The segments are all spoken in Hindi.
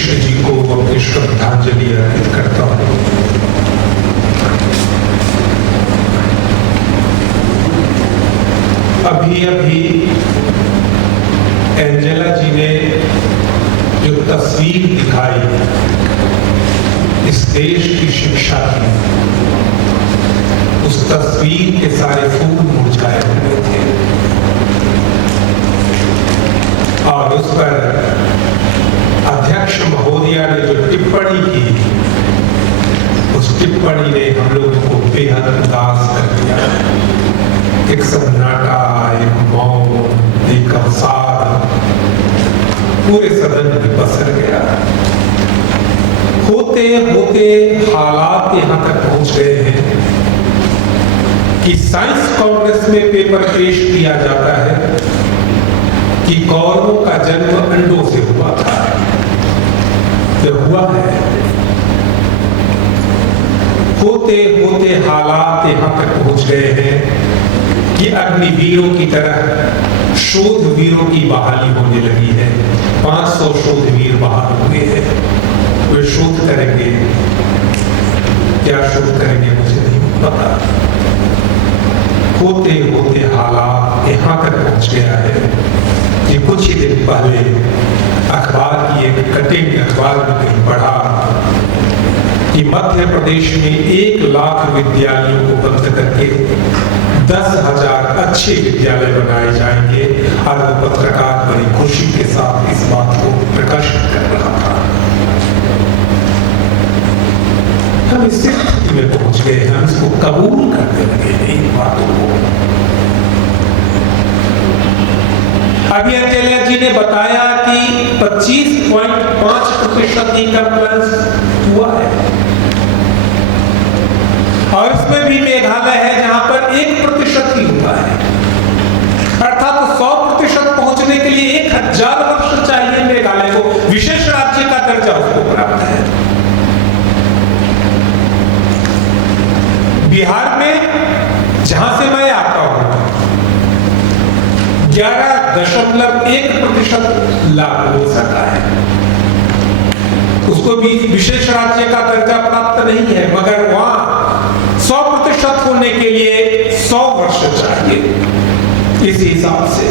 कृष्ण जी को अपनी श्रद्धांजलि अर्पित करता हूँ। अभी अभी एंजेला जी ने जो तस्वीर दिखाई इस देश की शिक्षा की, उस तस्वीर के सारे फूल मुरझाए हुए थे और उस पर अध्यक्ष महोदया ने जो टिप्पणी की, उस टिप्पणी ने हम लोगों को बेहद उदास कर दिया। एक सन्नाटा, एक मौन, एक अवसाद पूरे सदन में पसर गया। होते होते हालात यहां तक पहुंच गए हैं कि साइंस कांग्रेस में पेपर पेश किया जाता है कि कौरवों का जन्म अंडों से हुआ था। जो हुआ है, होते होते हालात यहां तक पहुंच गए हैं कि अग्निवीरों की तरह शोध वीरों की बहाली होने लगी है। 500 शोधवीर बहाल हुए हैं। वे शोध करेंगे, क्या शोध करेंगे मुझे नहीं पता। होते होते हालात यहां तक पहुंच गया है कि कुछ ही दिन पहले अखबार की एक कटिंग अखबार में कहीं पढ़ा कि मध्य प्रदेश में 1 लाख विद्यालयों को बंद करके 10,000 अच्छे विद्यालय बनाए जाएंगे और वो पत्रकार बड़ी खुशी के साथ इस बात को प्रकाशित कर रहा था। हम इस स्थिति में पहुंच गए, हम इसको कबूल करने लगे इन बातों को। अभी एंजेला जी ने बताया कि 25.5% इनकम हुआ है और इसमें भी मेघालय है जहां पर 1% ही हुआ है। अर्थात 100% पहुंचने के लिए 1000 वर्ष चाहिए मेघालय को। विशेष राज्य का दर्जा उसको प्राप्त है। बिहार में जहां से मैं आता हूं 11.1% लागू हो सका है। उसको भी विशेष राज्य का दर्जा प्राप्त नहीं है, मगर वहां 100% होने के लिए 100 वर्ष चाहिए इस हिसाब से।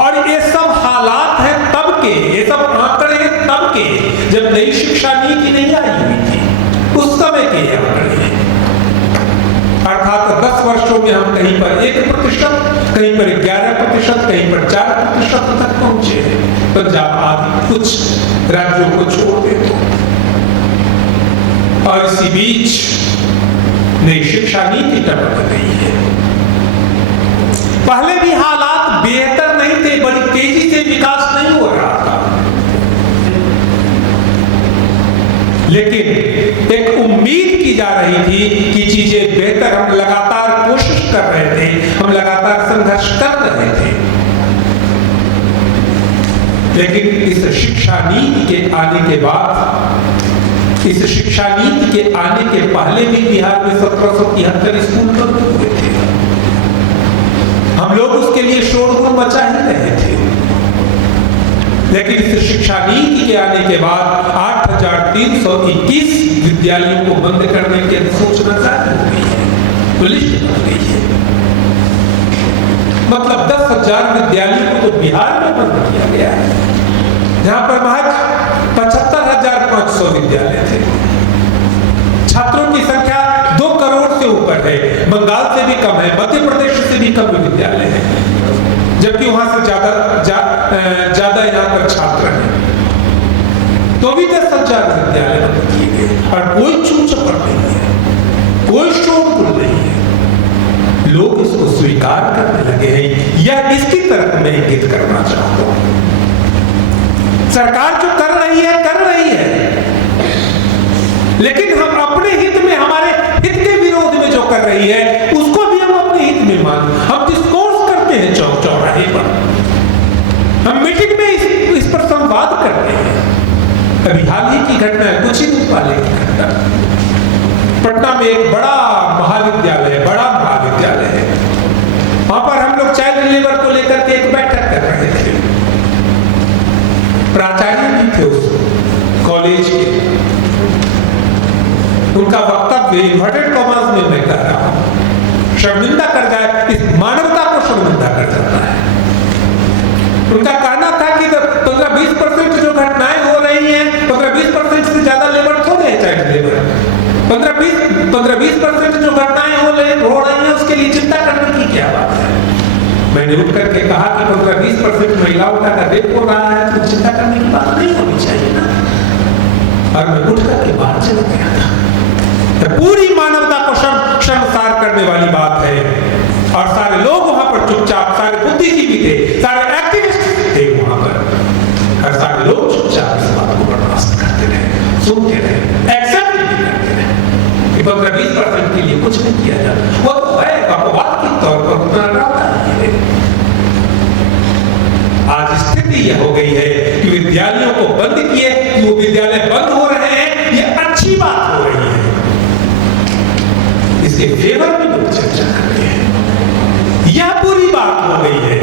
और ये सब हालात हैं तब के, ये सब आंकड़े हैं तब के, जब नई शिक्षा नीति नहीं आई हुई थी, उस समय के आंकड़े हैं। अर्थात 10 वर्षों में हम कहीं पर 1%, कहीं पर 11%, कहीं पर 4% तक पहुंचे हैं। पंजाब आदि कुछ राज्यों को छोड़ दे तो। और इसी बीच नई शिक्षा नीति टपक गई है। पहले भी हालात बेहतर नहीं थे, बड़ी तेजी से विकास नहीं हो रहा था, लेकिन एक उम्मीद की जा रही थी कि चीजें बेहतर, हम लगातार कोशिश कर रहे थे, हम लगातार संघर्ष कर रहे थे। लेकिन इस शिक्षा नीति के आने के बाद, इस शिक्षा नीति के आने के पहले भी बिहार में 1773 स्कूल बंद हुए थे। हम लोग उसके लिए शोरगुल मचा ही रहे थे। लेकिन इस शिक्षा नीति के आने के बाद 8,321 विद्यालयों को बंद करने की अधिसूचना जारी हो गई है, लिस्ट बन गई है। मतलब 10,000 विद्यालयों को तो बिहार में बंद किया गया है, जहां पर महज 75,500 विद्यालय थे। छात्रों की संख्या 2 करोड़ से ऊपर है, बंगाल से भी कम है, मध्य प्रदेश से भी कम विद्यालय है, जबकि वहां से ज्यादा यहाँ पर छात्र हैं। तो भी 10,000 विद्यालय बंद किए गए और कोई चूचपड़ नहीं है, कोई शोरगुल नहीं है। लोग इसको स्वीकार करने लगे हैं। यह इसकी तरफ मैं इंगित करना चाहता हूं। सरकार जो कर रही है, लेकिन हम अपने हित में, हमारे हित के विरोध में जो कर रही है, उसको भी हम अपने हित में मान, हम डिस्कोर्स करते हैं चौक चौराहे पर, हम मीटिंग में इस पर संवाद करते हैं। अभी हाल ही की घटना है, कुछ ही दिन पहले की घटना, पटना में एक बड़ा महाविद्यालय है, वहां पर हम लोग चाइल्ड लेबर को लेकर के एक बैठक कर रहे थे। प्राचार्य भी थे शर्मिंदा कर जाता है। उनका कहना था कि 15-20% जो घटनाएं हो रही हैं, 15-20% से ज्यादा लेबर थोड़े है चाइल्ड लेबर। 15-20% जो घटनाएं हो रही हैं उसके लिए चिंता करने की क्या बात है। मैंने उठ करके कहा कि 15-20% महिलाओं का अगर रेप हो रहा है तो चिंता करने की बात नहीं होनी चाहिए ना। और मैं उठ करके बाहर चला गया था। तो पूरी मानवता को शर्मसार करने वाली बात है। और सारे लोग वहां पर चुपचाप, सारे बुद्धिजीवी थे, सारे एक्टिविस्ट थे वहां पर, और सारे लोग चुपचाप इस बात को बर्दाश्त करते रहे, सुनते रहे, एक्सेप्ट नहीं करते रहे कि 15-20% के लिए कुछ नहीं किया जाता। वो तो है अपवाद के तौर पर उतना रहा है। आज स्थिति यह हो गई है कि विद्यालयों को बंद किए, कि वो विद्यालय बंद हो रहे हैं, ये अच्छी बात हो रही है। इसके फेवर में लोग चर्चा करते हैं, यह बुरी बात हो गई है।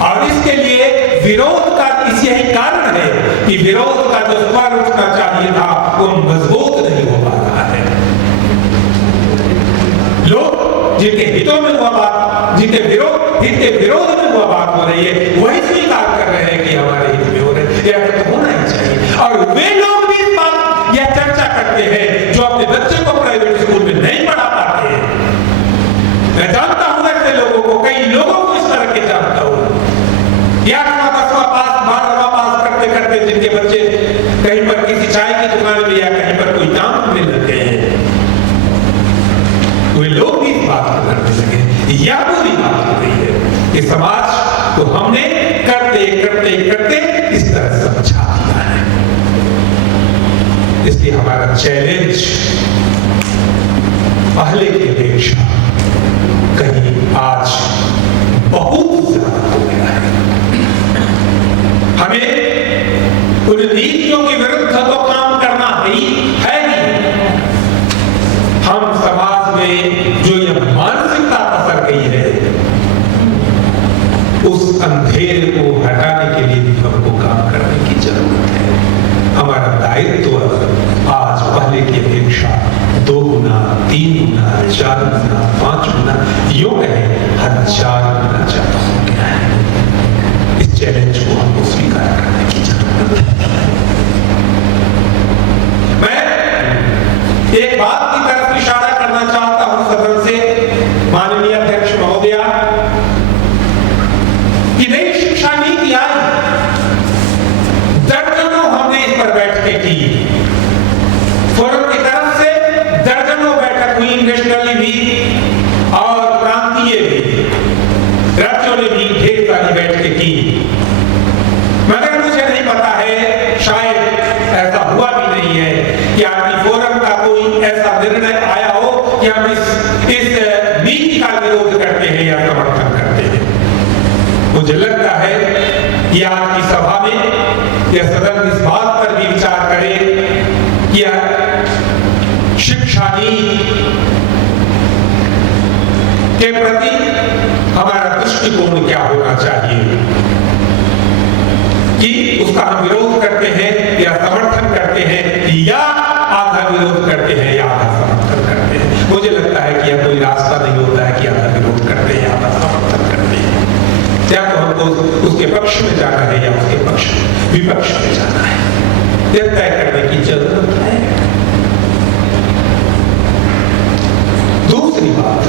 और इसके लिए विरोध का यही कारण है कि विरोध का जो स्वर उठना चाहिए था वो मजबूत नहीं हो पा रहा है। लोग जिनके हितों में हुआ बात, जिनके हित के विरोध में हुआ बात हो रही है, वही स्वीकार कर रहे हैं कि हमारे हित में हो रहे हैं, यह तो होना ही चाहिए। और वे लोग भी इस बात यह चर्चा करते हैं जो अपने बच्चे को प्राइवेट स्कूल में नहीं पढ़ा पाते हैं। मैं जानता हूं ऐसे लोगों को, कई लोगों को इस तरह के जानता हूं, 8वां 10वां पास 12वां पास करते करते जिनके बच्चे कहीं पर किसी चाय की दुकान में या कहीं पर कोई काम में लग गए हैं, वे लोग भी इस बात को करने लगे। यह बुरी बात हो गई है कि समाज को हमने करते करते करते इस तरह समझा दिया है। इसलिए हमारा चैलेंज पहले की अपेक्षा कहीं आज बहुत ज्यादा हो गया है। हमें उन नीतियों के विरुद्ध तो काम करना ही है नहीं। हम समाज में जो यह मानसिकता पसर गई है, उस अंधेरे को हटाने के लिए भी हमको काम करने की जरूरत है। हमारा दायित्व आज पहले की अपेक्षा 2 गुना, 3 गुना, 4 गुना, 5 गुना, यूं कहें 1000 गुना ज्यादा हो गया है। इस चैलेंज को हमको स्वीकार करने की जरूरत है। मैं एक बात की तरफ इशारा करना चाहता हूं सदन से, माननीय अध्यक्ष महोदया, कि नई शिक्षा नीति आई, दर्जनों हमने इस पर बैठकें की, फोरम की तरफ से दर्जनों बैठक हुई, नेशनली भी और प्रांतीय भी, राज्यों ने भी ढेर सारी बैठकें की। मगर मुझे नहीं पता है, शायद ऐसा हुआ भी नहीं है कि आपकी फोरम का कोई ऐसा निर्णय आया हो कि हम इस नीति का विरोध करते हैं या समर्थन करते हैं। मुझे लगता है कि आपकी सभा में यह सदन इस बात पर भी विचार करे कि शिक्षा नीति के प्रति हमारा दृष्टिकोण क्या होना चाहिए, कि उसका हम विरोध करते हैं या समर्थन करते हैं, या आधा विरोध करते हैं या आधा समर्थन करते हैं। मुझे लगता है कि यह कोई रास्ता नहीं होता है कि आधा विरोध करते हैं या आधा समर्थन करते हैं। या तो हमको उसके पक्ष में जाना है या उसके विपक्ष में जाना है, यह तय करने की जरूरत है। दूसरी बात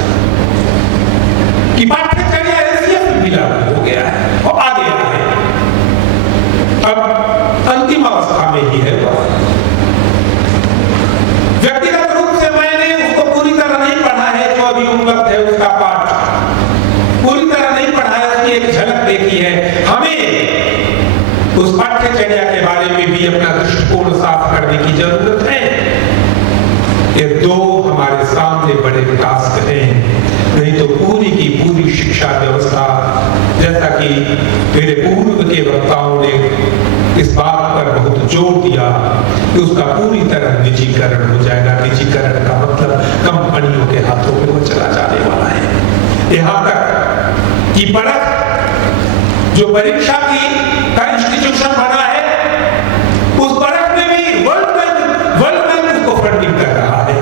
कि पाठ्यचर्या एससीएफ भी लागू हो गया है और आ गया है, अब अंतिम अवस्था में ही है। व्यक्तिगत रूप से मैंने उसको पूरी तरह नहीं पढ़ा है, जो अभी उपलब्ध है उसका पाठ पूरी तरह नहीं पढ़ा है, उसकी एक झलक देखी है। हमें उस पाठ्यचर्या के बारे में भी अपना दृष्टिकोण साफ करने की जरूरत है। ये 2 हमारे सामने बड़े टास्क हैं, नहीं तो पूरी की पूरी शिक्षा व्यवस्था, जैसा कि मेरे पूर्व के वक्ताओं ने इस बात पर बहुत जोर दिया कि उसका पूरी तरह निजीकरण हो जाएगा। निजीकरण का मतलब कंपनियों के हाथों में वो चला जाने वाला है। यहाँ तक कि परख जो परीक्षा का इंस्टीट्यूशन बना है, उस परख में भी वर्ल्ड बैंक उसको फंडिंग कर रहा है।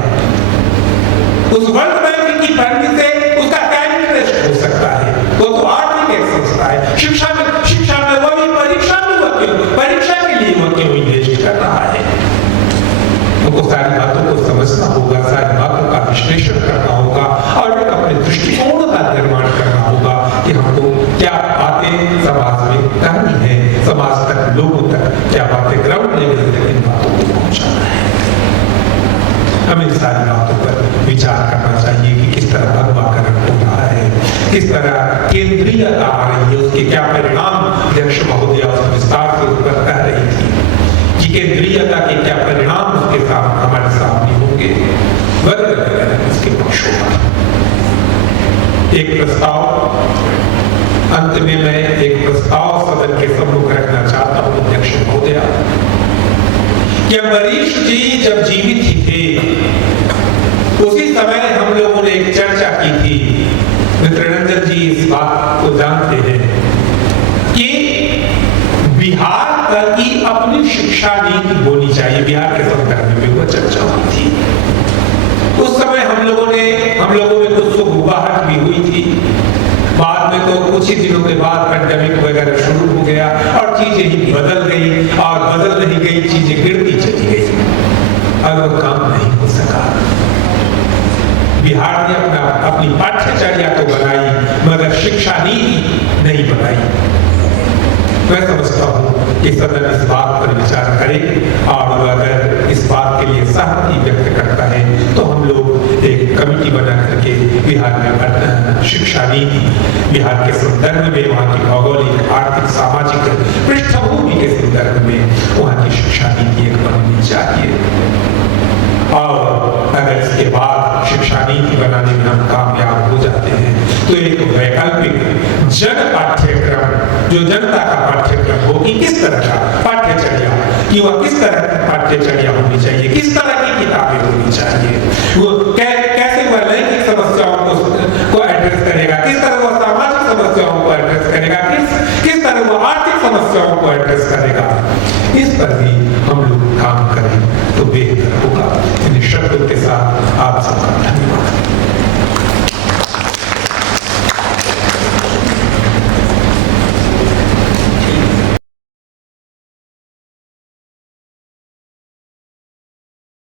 उस वर्ल्ड बैंक की फंडिंग से उसका कैंडिडेट हो सकता विचार करना चाहिए कि किस तरह भगवाकरण हो रहा है, किस तरह केंद्रीयता आ रही है, उसके क्या परिणाम अध्यक्ष महोदय उस विस्तार से उस पर कह रही थी कि केंद्रीयता के क्या परिणाम उसके साथ हमारे सामने होंगे, उसके पक्षों का एक प्रस्ताव, अंत में मैं एक प्रस्ताव सदन के सम्मुख रखना चाहता हूं अध्यक्ष महोदय कि अम्बरीश जी जब जीवित ही थे उसी समय हम लोगों ने एक चर्चा की थी, मित्ररंजन जी इस बात को जानते हैं कि बिहार की अपनी शिक्षा नीति होनी चाहिए, बिहार के संदर्भ में वो चर्चा हुई थी। उस समय हम लोगों में कुछ तो घुबाहट भी हुई थी, बाद में तो कुछ ही दिनों के बाद पैंडेमिक वगैरह शुरू हो गया और चीजें ही बदल गई और बदल नहीं गई, चीजें गिरती चली गई, और वो काम नहीं हो सका। बिहार ने अपनी पाठ्यचर्या तो बनाई मगर शिक्षा नीति नहीं बनाई। मैं समझता हूँ कि सदन इस बात पर विचार करे और अगर इस बात के लिए सहमति व्यक्त करता है तो हम लोग एक कमेटी बना करके बिहार में शिक्षा नीति, बिहार के संदर्भ में, वहाँ की भौगोलिक, आर्थिक, सामाजिक पृष्ठभूमि के संदर्भ में वहाँ की शिक्षा नीति एक बननी चाहिए। और अगर इसके बाद शिक्षा नीति बनाने में हम कामयाब हो जाते हैं तो एक वैकल्पिक जन पाठ्यक्रम, जो जनता का पाठ्यक्रम हो कि किस तरह का पाठ्यचर्या, कि वह किस तरह की पाठ्यचर्या होनी चाहिए, किस तरह की किताबें होनी चाहिए, वो